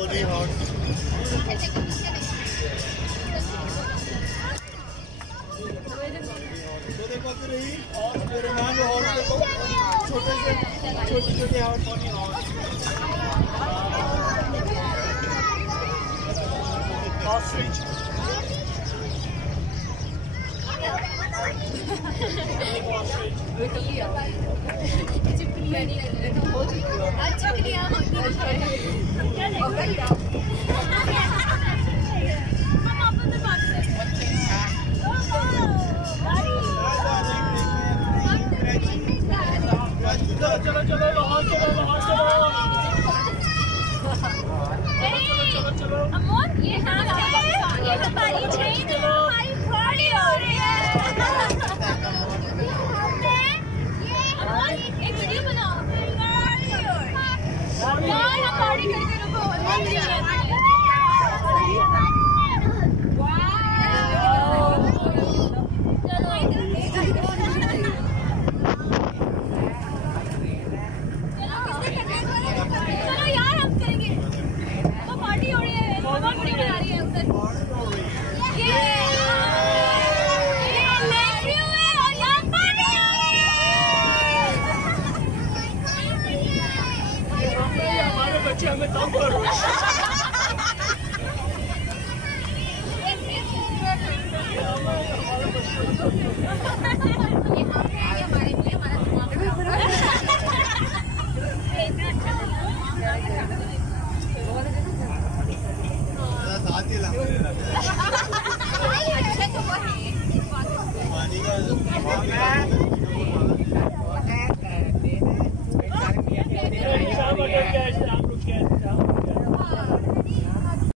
body hot. तो देखो फिर ही मेरे मान लो हॉट देखो छोटे हॉट बॉडी हॉट ऑस्ट्रिच चलो चलो लाहौर चलो अमोल ये हमारी ट्रेन है, हमारी गाड़ी हो रही है। अमोल एक वीडियो बनाओ, गाड़ी हो रही है। हम गाड़ी करके रुको। बच्चे हमें तंग कर रहे हैं। हमारे